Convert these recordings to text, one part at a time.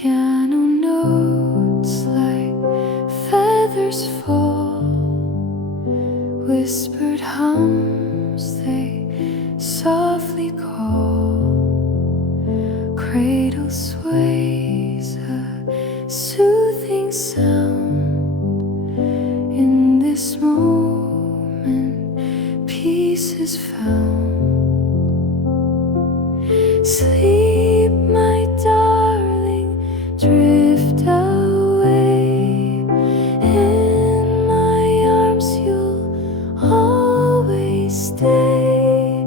Piano notes like feathers fall, whispered hums they softly call. Cradle sways a soothing sound. In this moment, peace is found. Sleep, my darling, drift away. In my arms you'll always stay.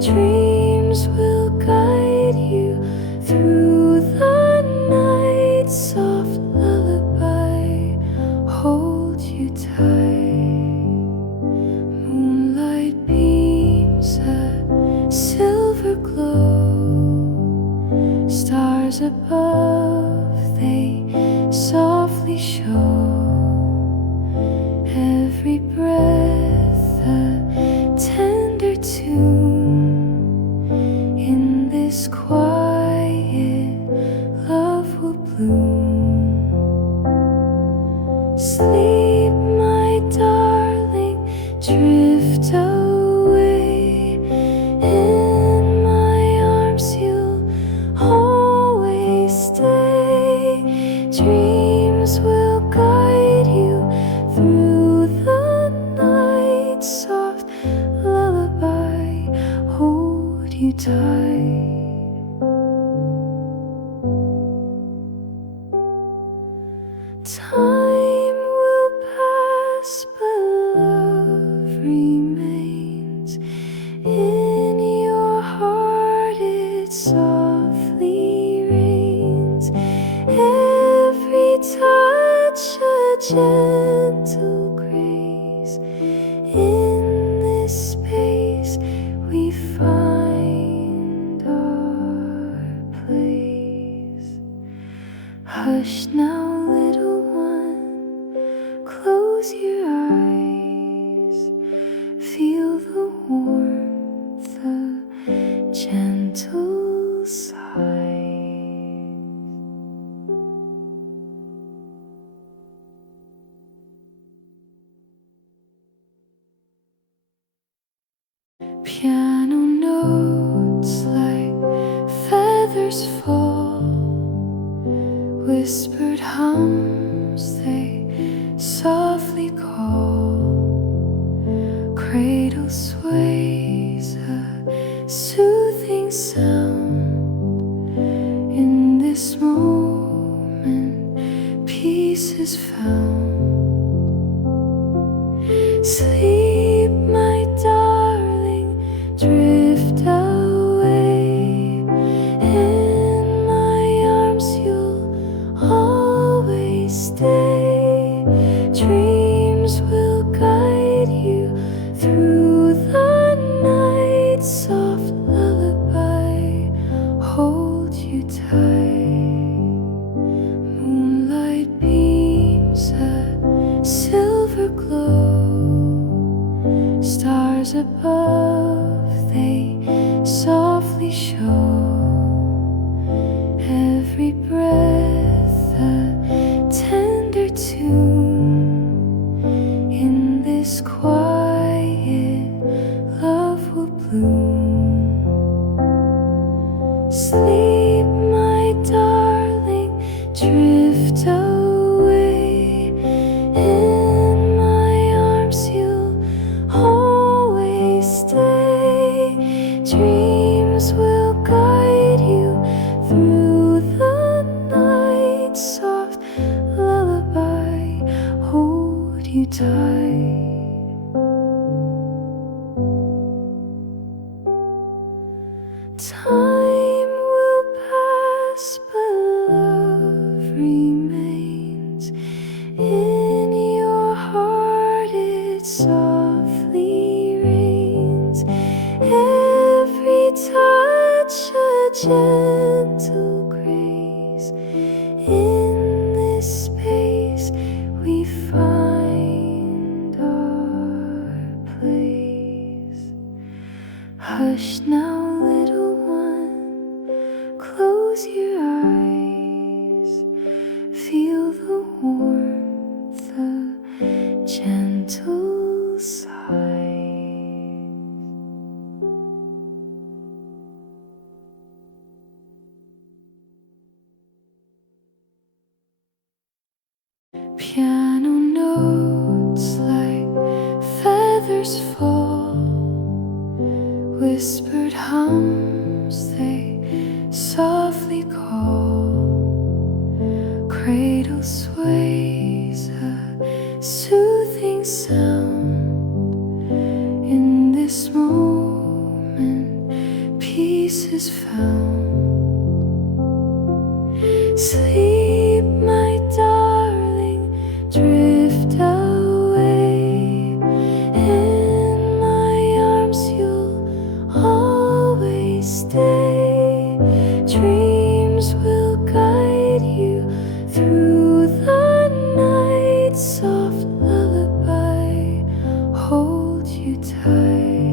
Dreams will guide you through the night. Soft lullaby, hold you tight. Moonlight beams a silver glow. Stars above, they softly show. Every breath a tender tune. In this quiet, love will bloom. Sleep, my darling, drift away. In my arms you'll always stay. Dreams will guide you through the night. Soft lullaby, hold you tight. Time will pass, but love remains. In your heart it softly rains. Every touch a gentle grace. In this space we find our place. Hush now, little one, close your eyes. Feel the warmth, the gentle sighs. Piano notes like feathers fall, whispered hums they softly call. Cradle sways a soothing sound. In this moment, peace is found. Sleep, my darling, drift away. In my arms you'll always stay. Dreams will guide you through the night. Soft lullaby, hold you tight. Moonlight beams a silver glow. Stars above, they softly show. Every breath a tender tune. In this quiet, love will bloom. Sleep, my darling, drift away. In my arms you'll always stay. Dreams will guide you through the night. Soft lullaby, hold you tight. Time will pass, but love remains. Piano notes like feathers fall, whispered hums they softly call. Cradle sways a soothing sound. In this moment, peace is found. Sleep, my darling, drift away. In my arms you'll always stay. Dreams will guide you through the night. Soft lullaby, hold you tight.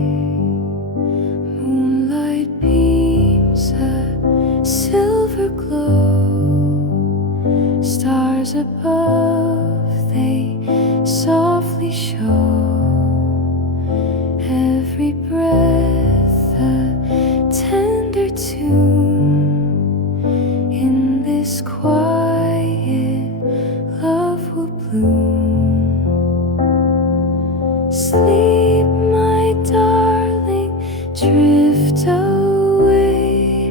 Moonlight beams a silver glow. Stars above, they softly show. Every breath a tender tune. In this quiet, love will bloom. Sleep, my darling, drift away.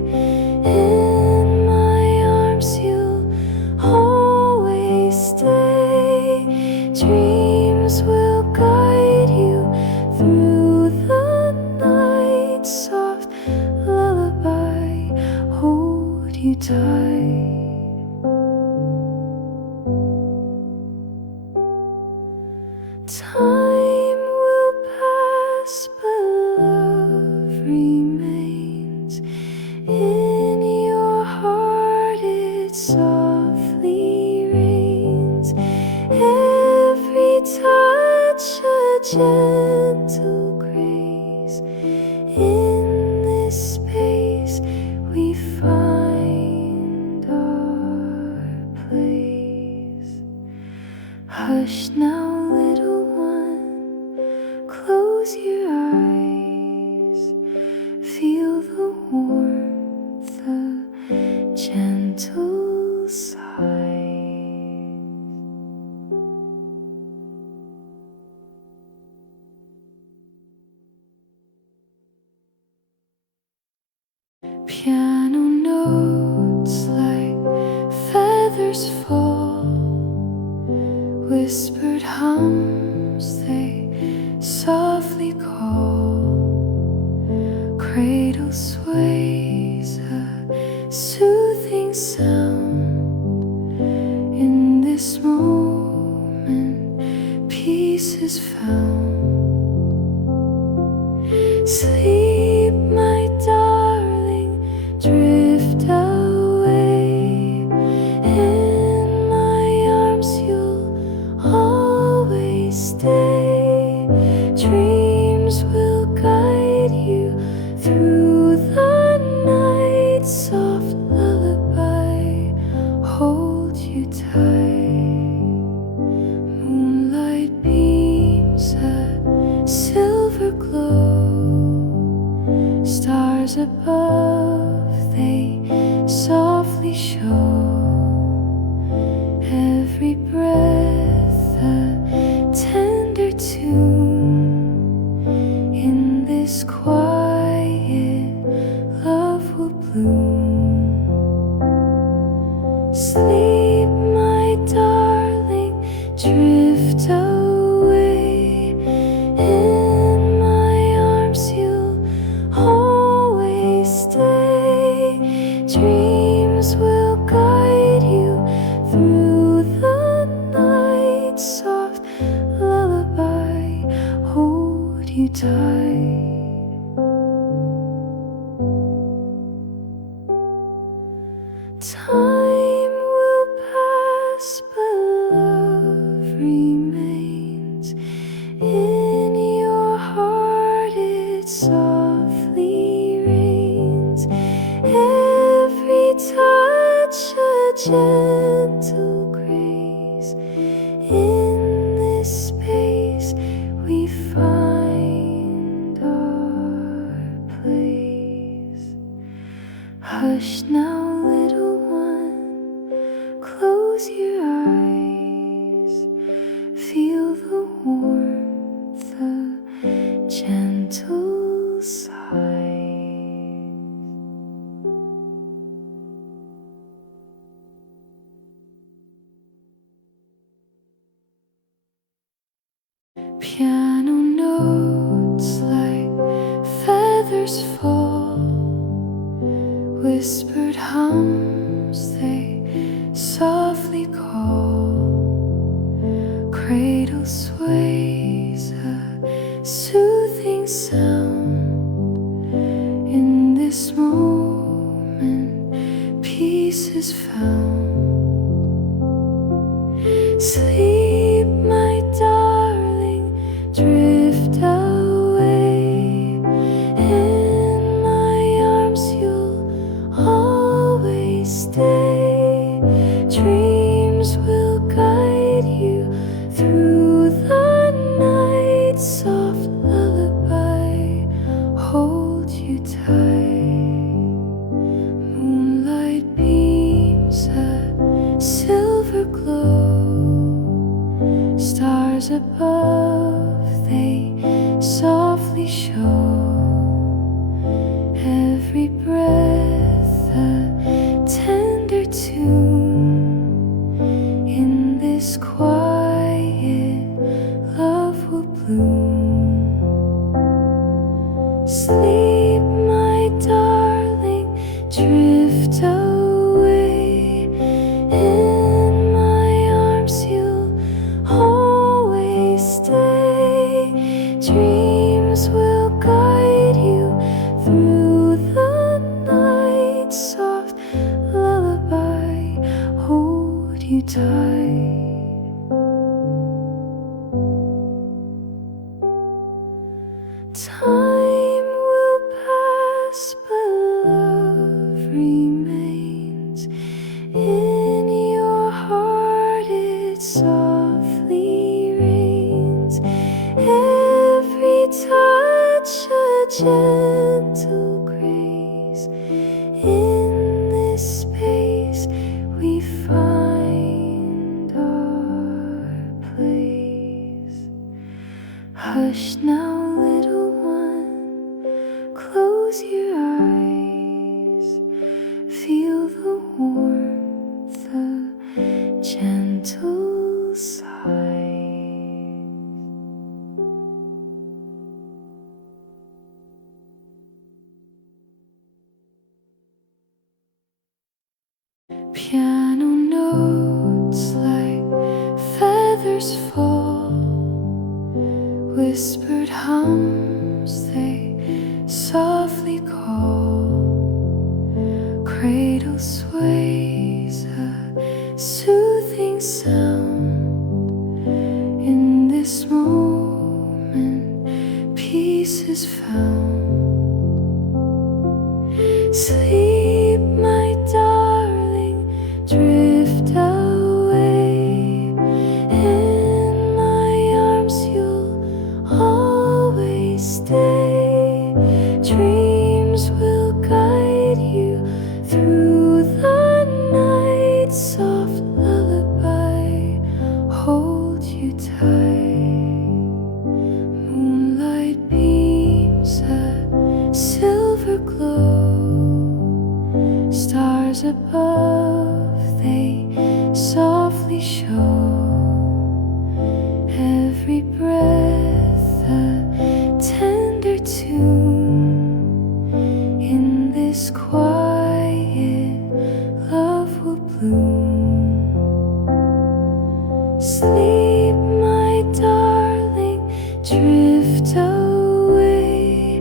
In my arms you'll always stay. Dreams will guide you through the night. Soft lullaby, hold you tight. Time will pass, but love remains. In your heart it softly rains. Every touch a gentle grace. In this space we find our place. Hush now, little one, close your eyes. Feel the warmth, the gentle sighs. Piano notes like feathers fall, whispered hums they softly call. Cradle sways a soothing sound. In this moment, peace is found. Sleep, my darling, drift away. In my arms you'll always stay. Dreams will guide you through the night. Soft lullaby, hold you tight. Moonlight beams a silver glow. Stars above, they softly show. Every breath a tender tune. In this quiet, love will bloom. Sleep, my darling, drift away. In my arms you'll always stay. Dreams will guide you through the night. Soft lullaby, hold you tight. Time will pass, but love remains. In your heart it softly rains. Every touch a gentle grace. In this space we find our place. Hush now, little one, close your eyes. Piano notes like feathers fall, whispered hums they softly call. Cradle sways a soothing sound. In this moment peace is found. Sleep, my darling, drift away. In my arms you'll always stay. Dreams will guide you through the night. Soft lullaby, hold you tight. Moonlight beams a silver glow. Stars above, they softly show. Every breath a tender tune. In this quiet, love will bloom. Sleep, my darling, drift away. In my arms you'll always stay. Dreams will guide you through the night. Soft lullaby, hold you tight. Time will pass, but love remains. In your heart it softly rains. Every touch a gentle grace. In this space we find our place. Hush now, little one, close your eyes. Feel the warmth of gentle sighs. Piano notes like feathers fall, whispered hums they softly call. Cradle sways a soothing sound. In this moment peace is found. Sleep, my darling, drift away. In my arms you'll always stay. Dreams will guide you through the night. Soft lullaby, hold you tight. Moonlight beams a silver glow. Stars above, they softly show. Every breath a tender tune. In this quiet, love will bloom. Sleep, my darling, drift away.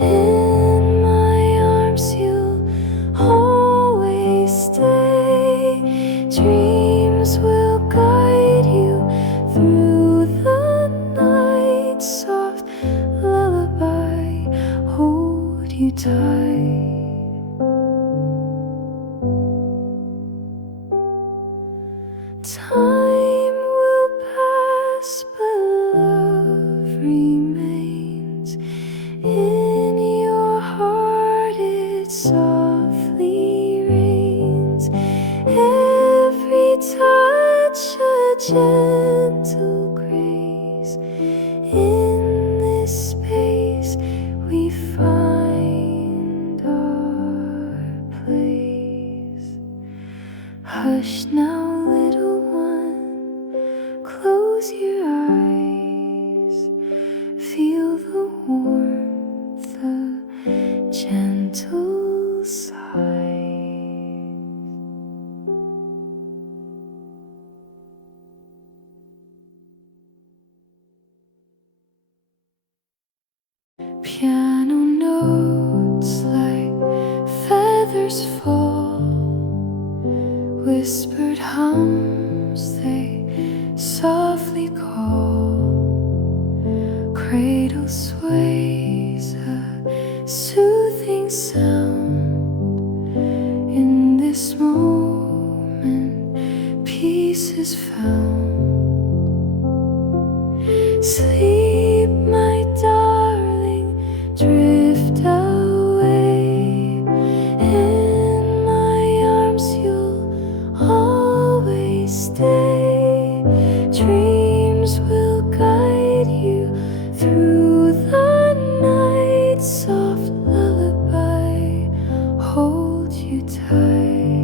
In my arms you'll always stay. Dreams will guide you through the night. Soft lullaby, hold you tight. Time will pass, but love remains. In your heart it softly rains. Every touch a gentle grace. In this space we find our place. Hush now, little one, close your eyes. feathers fall, whispered hums they softly call. Cradle sways a soothing sound. In this moment, peace is found. Sleep, my darling, drift away. In my arms you'll always stay. Dreams will guide you through the night. Soft lullaby, hold you tight.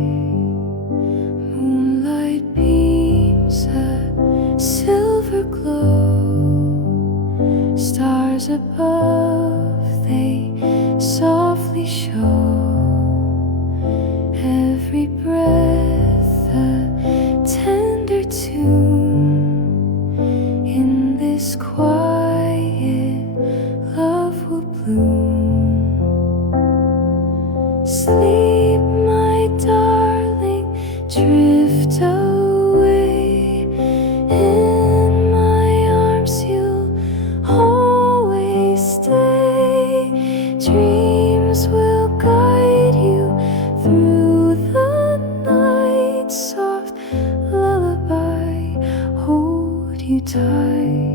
Moonlight beams a silver glow. Stars above, they softly show. Every breath a tender tune. In this quiet, love will bloom. Sleep, my darling, drift away. In my arms you'll always stay. Dreams will guide you through the night. Soft lullaby, hold you tight.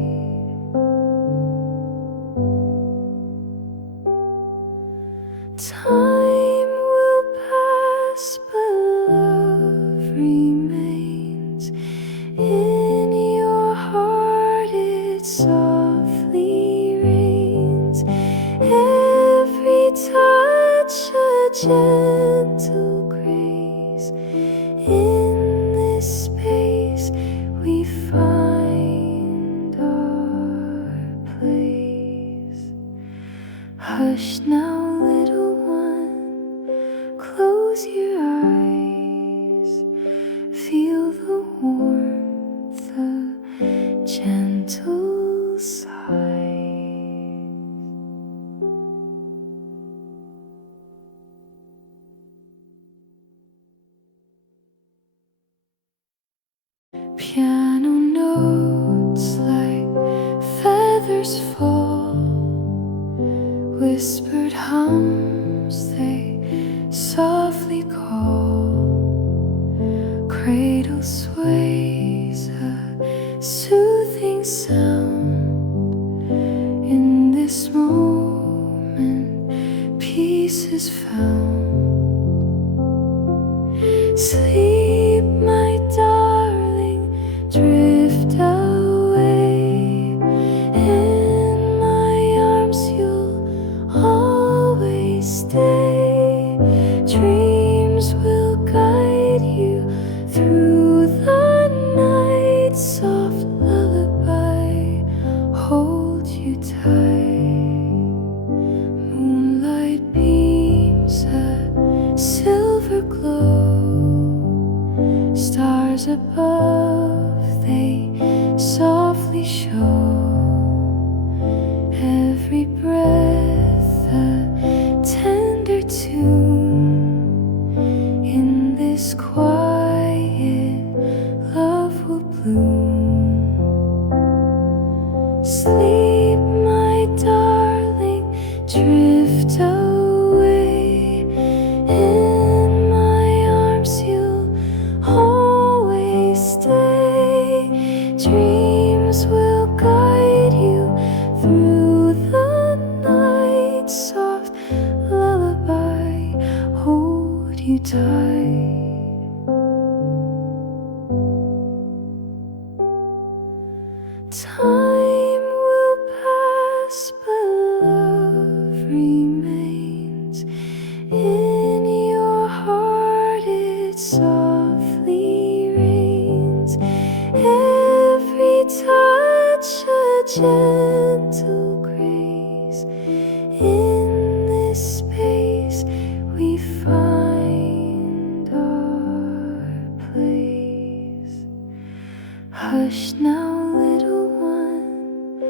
Time will pass, but love remains. In your heart it softly rains. Every touch a gentle grace. In this space we find our place. Hush now, little one, close your eyes. Feel the warmth, the gentle sighs. Piano notes like feathers fall. Whispered hums they softly call. Cradle sways a soothing sound. In this moment, peace is found. Sleep, my darling, drift away. In my arms you'll always stay. Dreams will guide you through the night. Soft lullaby, hold you tight. Moonlight beams a silver glow. Stars above, they softly show. Every breath a tender tune. In this quiet, love will bloom. Sleep, my darling, drift away. In my arms you'll always stay. Dreams will guide you through the night. Soft lullaby, hold you tight. Time will pass, but love remains. In your heart it softly rains. Every touch a gentle grace. In this space we find our place. Hush now, little one,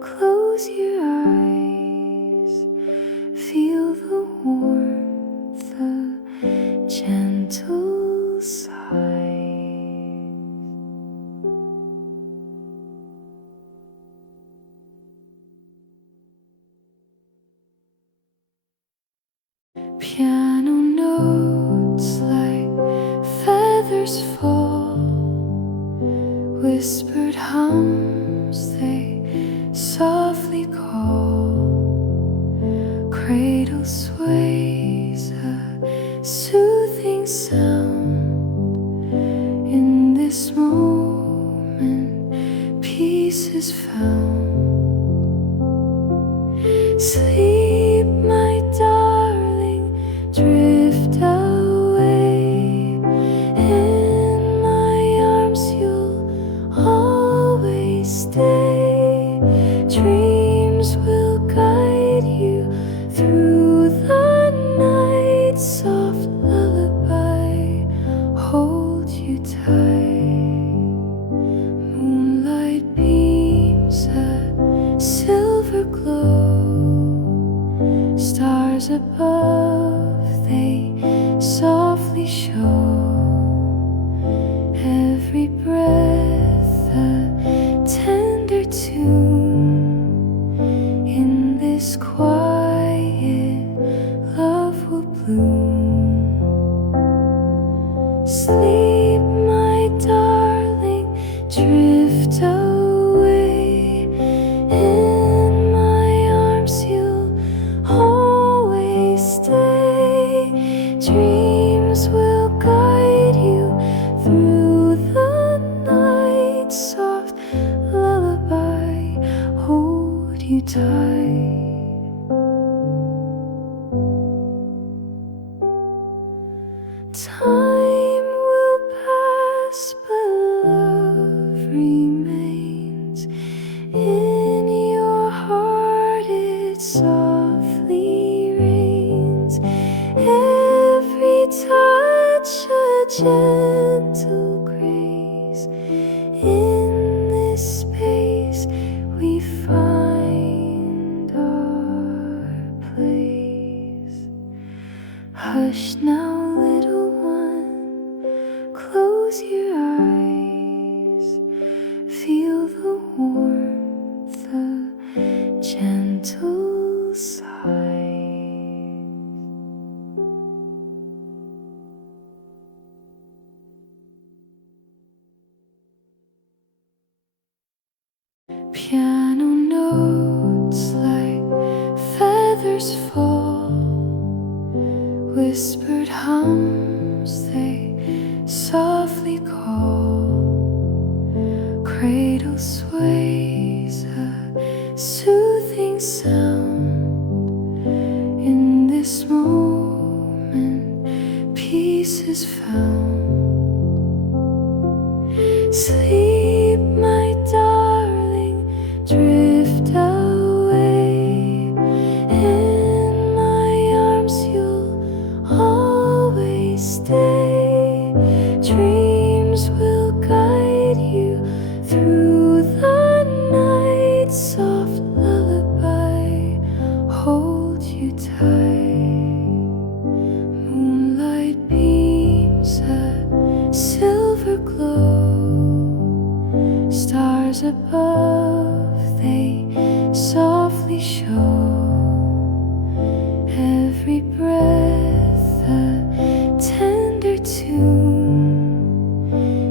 close your eyes. Feel the warmth, the feathers fall, whispered hums they softly call. Cradle sways a soothing sound. In this moment, peace is found. Sleep, my darling, drift away. In my arms you'll always stay. Dreams will guide you through the night. Soft lullaby, hold you tight. Moonlight beams a silver glow. Stars above, they softly show. Every breath a tender tune. In this quiet, love will bloom. Sleep, my darling, drift away. In my arms you'll always stay. Dreams will guide you through the night. Soft lullaby, hold you tight. Time will pass, but love remains. In your heart it softly rains. Every touch a gentle grace. In this space we find our place. Hush now, little one, close your eyes. Feel the warmth, the gentle sighs. Piano notes like feathers fall, whispered hums they softly call. Cradle sways a soothing sound. In this moment, peace is found. Sleep, my darling, drift away. In my arms you'll always stay. Dreams will guide you through the night. Soft lullaby, hold you tight. Moonlight beams a silver glow. Stars above, they softly show. Every breath a tender tune.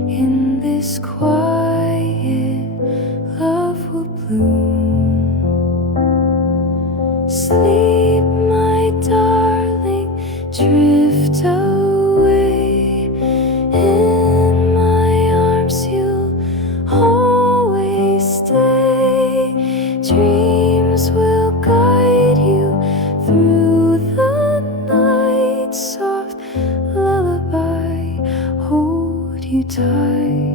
In this quiet, love will bloom. Sleep, my darling, drift away. In my arms you'll always stay. Dreams will guide you through the night. Soft lullaby, hold you tight.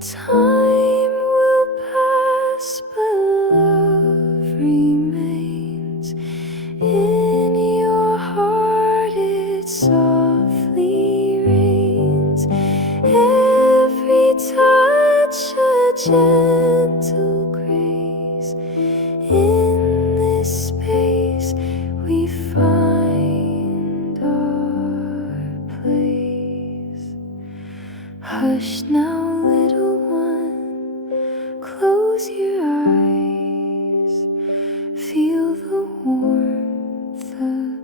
Time will pass, but love remains. In your heart it softly rains. Every touch a gentle grace. In this space we find our place. Hush now, little one, close your eyes. Feel the warmth, the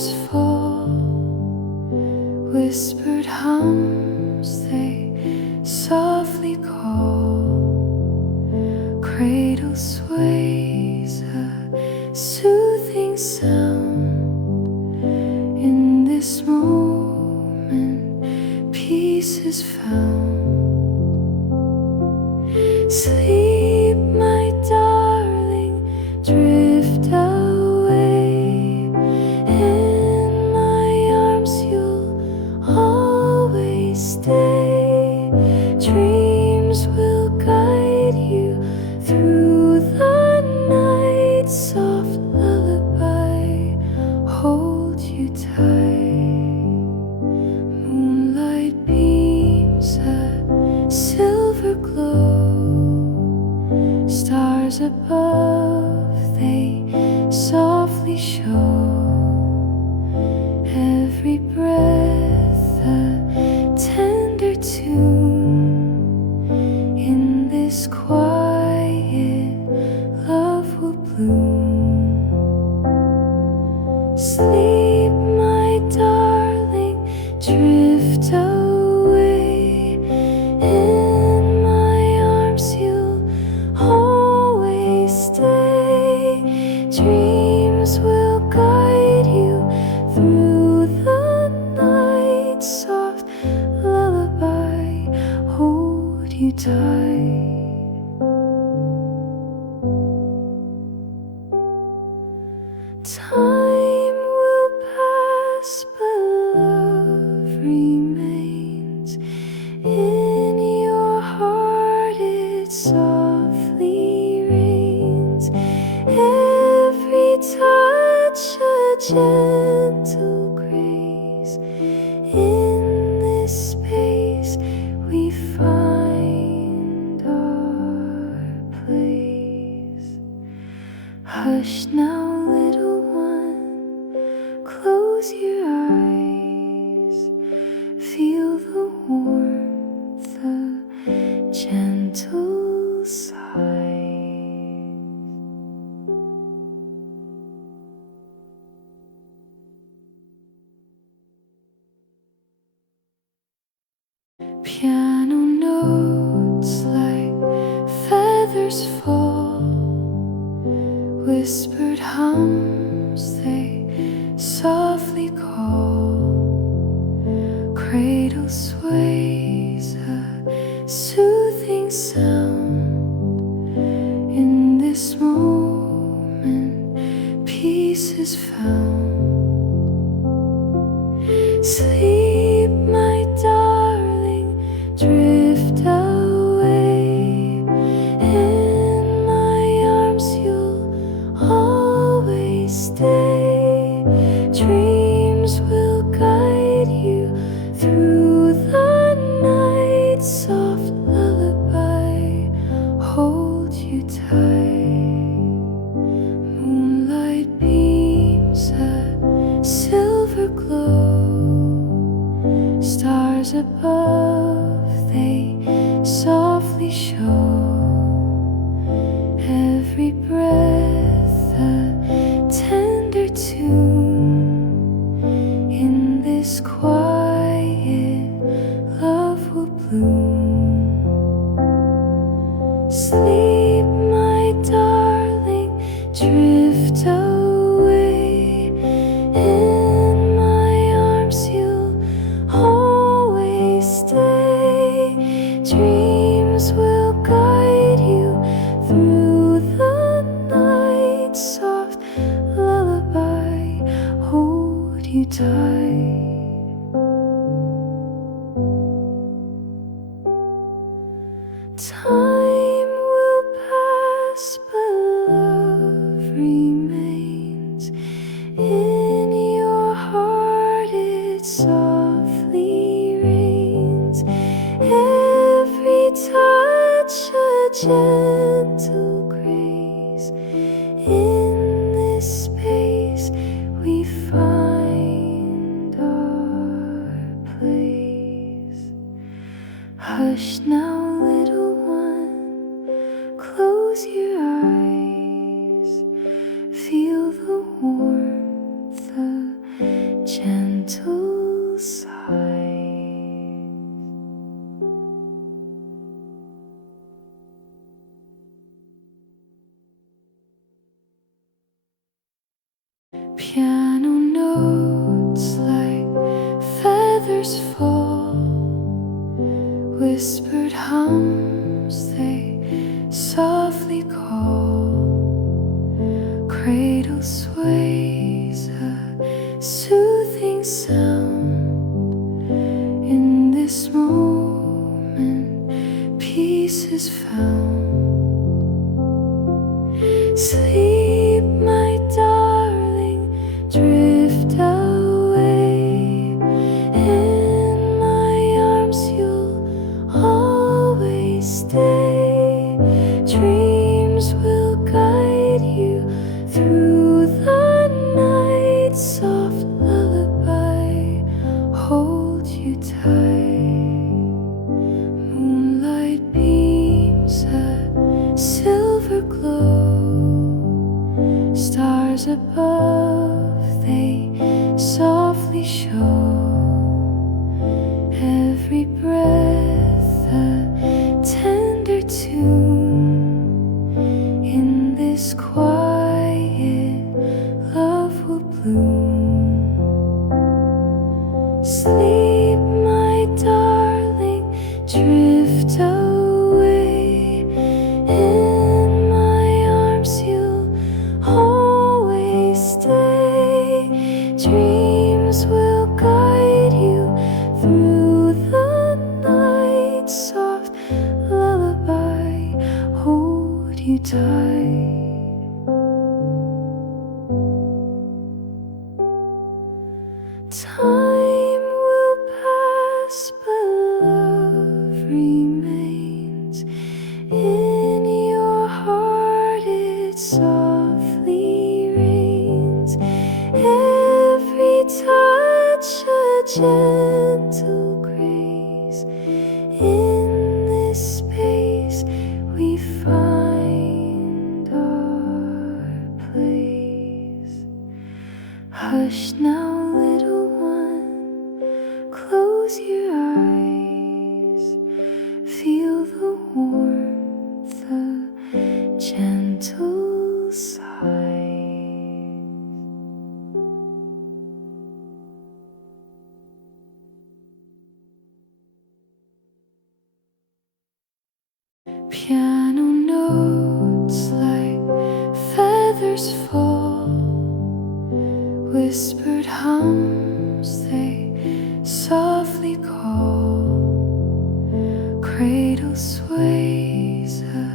feathers fall, whispered hums they softly call. Cradle sways a soothing sound. In this moment, peace is found. Sleep, my darling, drift away. In my arms you'll always stay. Dreams will guide you through the night. Soft lullaby, hold you tight. Moonlight beams a silver glow. Stars above, they softly show. Every breath a tender tune. In this quiet, love will bloom. Sleep, my darling, drift away. In my arms you'll always stay. Dreams will guide you through the night. Soft lullaby, hold you tight. Time will pass, but love remains. In your heart it softly rains. Every touch a gentle grace. In this space we find our place. Hush now, little one, close your eyes. Feel the warmth, the gentle sighs. Piano notes like feathers fall, whispered hums they softly call. Cradle sways a soothing sound. In this moment, peace is found. Sleep, my darling, drift away. In my arms you'll always stay. Dreams will guide you through the night. Soft lullaby, hold you tight. Moonlight beams a silver glow. Stars above, they softly show. Every breath a tender tune. In this quiet, love will bloom. Sleep, my darling, drift away. In my arms you'll always stay. Dreams will guide you through the night. Soft lullaby, hold you tight. Time will pass, but love remains. In your heart it softly rains. Every touch a gentle grace. In this space we find our Piano notes like feathers fall, whispered hums they softly call. Cradle sways a soothing sound. In this moment, peace is found. Sleep, my darling, drift away. In my arms you'll always stay. Dreams will guide you through the night. Soft lullaby, hold you tight. Moonlight beams a silver glow. Stars above, they softly show. Every breath a tender tune. In this quiet, love will bloom. Sleep, my darling, drift away. In my arms you'll always stay. Dreams will guide you through the night. Soft lullaby, hold you tight. Time will pass, but love remains. In your heart it softly rains. Every touch a gentle grace. In this space we find our place. Hush now, little one, close your eyes. Feel the warmth, the gentle sighs. Piano notes like feathers fall, whispered hums they softly call. Cradle sways a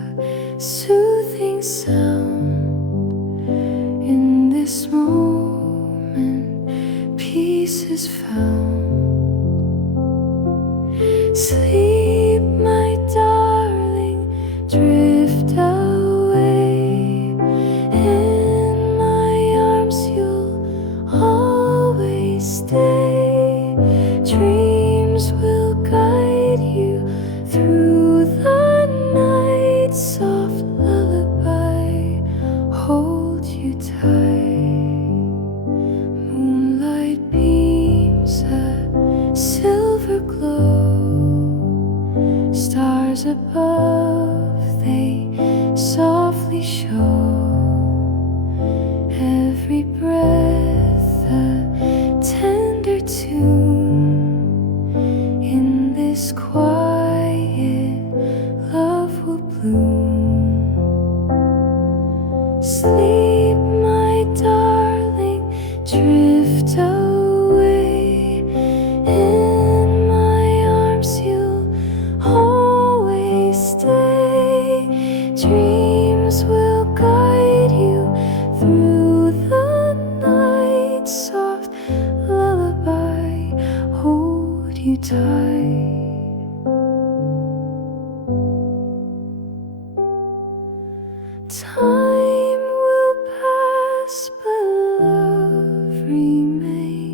soothing sound. In this moment, peace is found. Sleep, my darling, drift away. In my arms you'll always stay. Dreams will guide you through the night. Soft lullaby, hold you tight. Moonlight beams a silver glow. Stars above, they softly show. Every breath a tender tune. In this quiet, love will bloom. Sleep, my darling, drift away. In my arms you'll always stay. Dreams will guide you through the night. Soft lullaby, hold you tight. Time will pass, but love remains.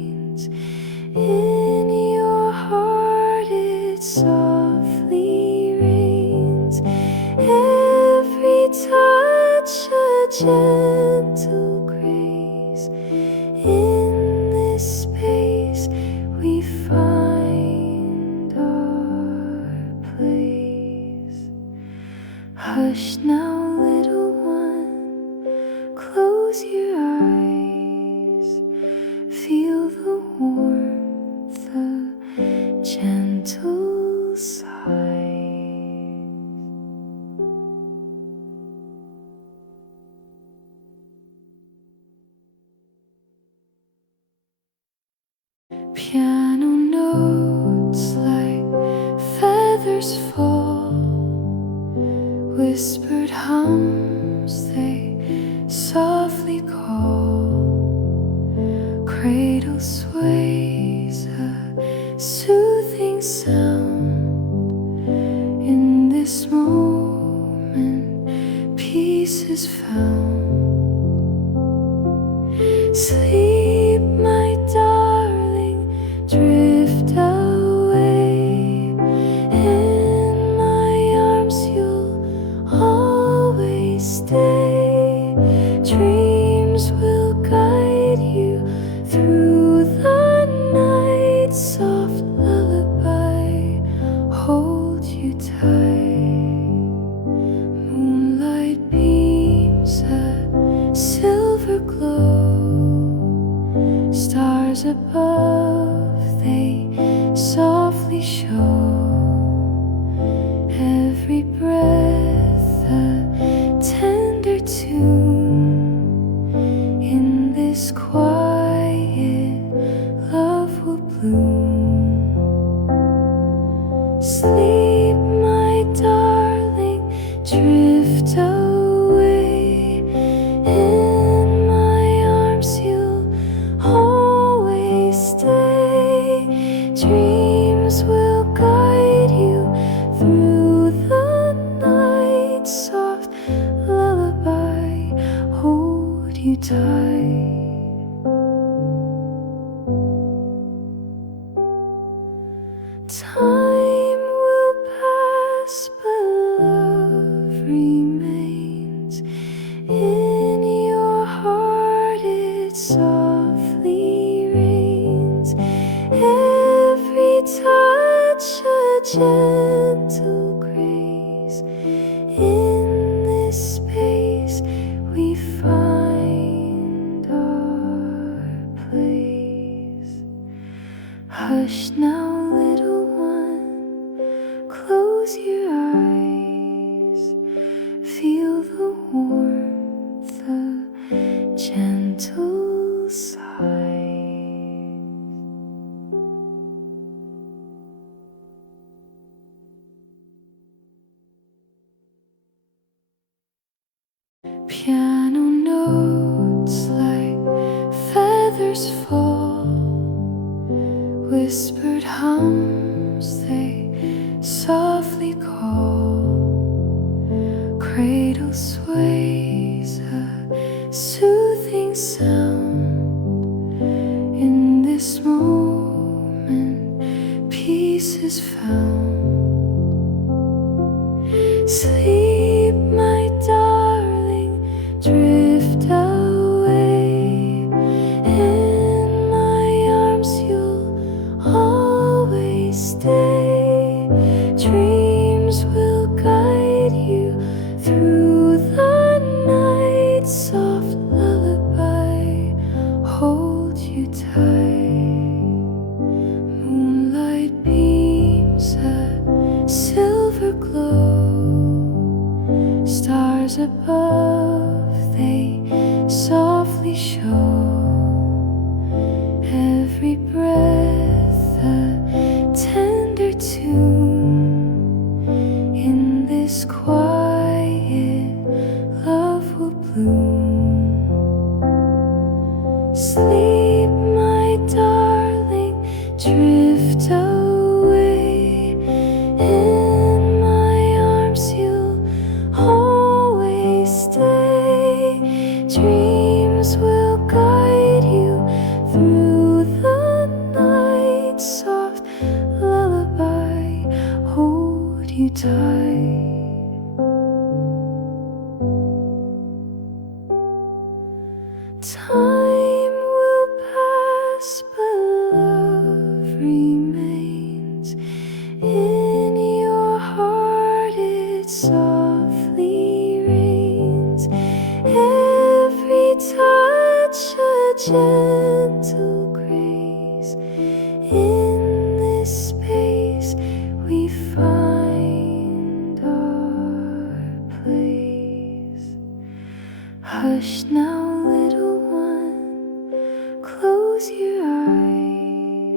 Piano notes like feathers fall, whispered hums they softly call. Cradle sways a soothing sound. In this moment, peace is found. Sleep, my darling, drift away. In my arms you'll always stay. Dreams will guide you through the night. Soft lullaby, hold you tight. Moonlight beams a silver glow. Stars above, they softly show. Every breath a tender tune. In this quiet, love will bloom. Sleep, my darling, drift away. In my arms you'll always stay. Dreams will guide you through the night. Soft lullaby, hold you tight. Time will pass, but love remains. In your heart it softly rains. Every touch a gentle grace. In this space we find our place. Hush now, little one, close your eyes. Feel the warmth, the gentle sighs. Piano notes like feathers fall, whispered hums they softly call. Cradle sways a soothing sound. In this moment, peace is found. Sleep, my darling, drift away. In my arms you'll always stay. Dreams will guide you through the night. Soft lullaby, hold you tight. Moonlight beams a silver glow. Stars above, they softly show. Every breath a tender tune. In this quiet, love will bloom. Sleep, my darling, drift away. In my arms you'll always stay. Dreams will guide you through the night. Soft lullaby, hold you tight. Time will pass, but love remains. In your heart it softly rains. Every touch a gentle grace. In this space we find our place. Hush now, little one, close your eyes.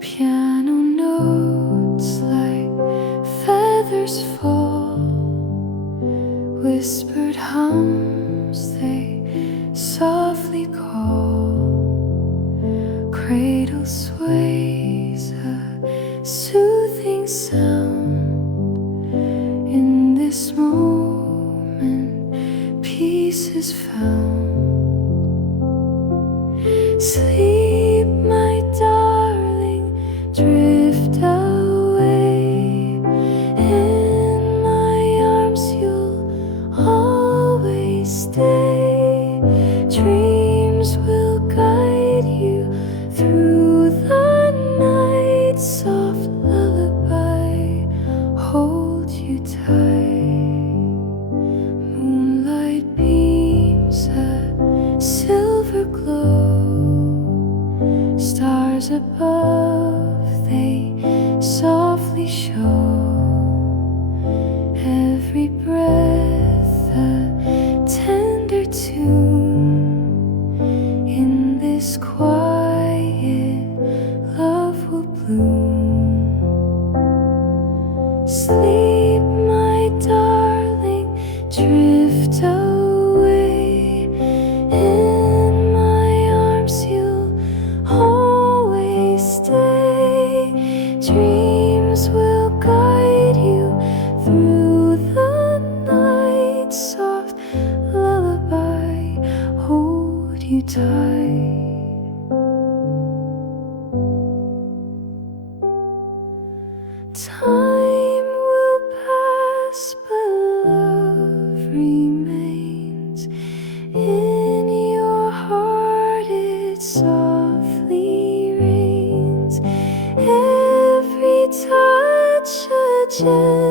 Piano notes like feathers fall, whispered hums they softly call. Cradle sways a soothing sound. In this moment peace is found. Sleep, my darling, drift away. In my arms you'll always stay. Dreams will guide you through the night. Soft lullaby, hold you tight. Moonlight beams a silver glow. Stars above, they softly show. Every breath a tender tune. In this quiet, love will bloom. Sleep, my darling, drift away. In my arms you'll always stay. Dreams will guide you through the night. Soft lullaby, hold you tight. Time will pass, but love remains. In your heart it softly rains. Every touch a gentle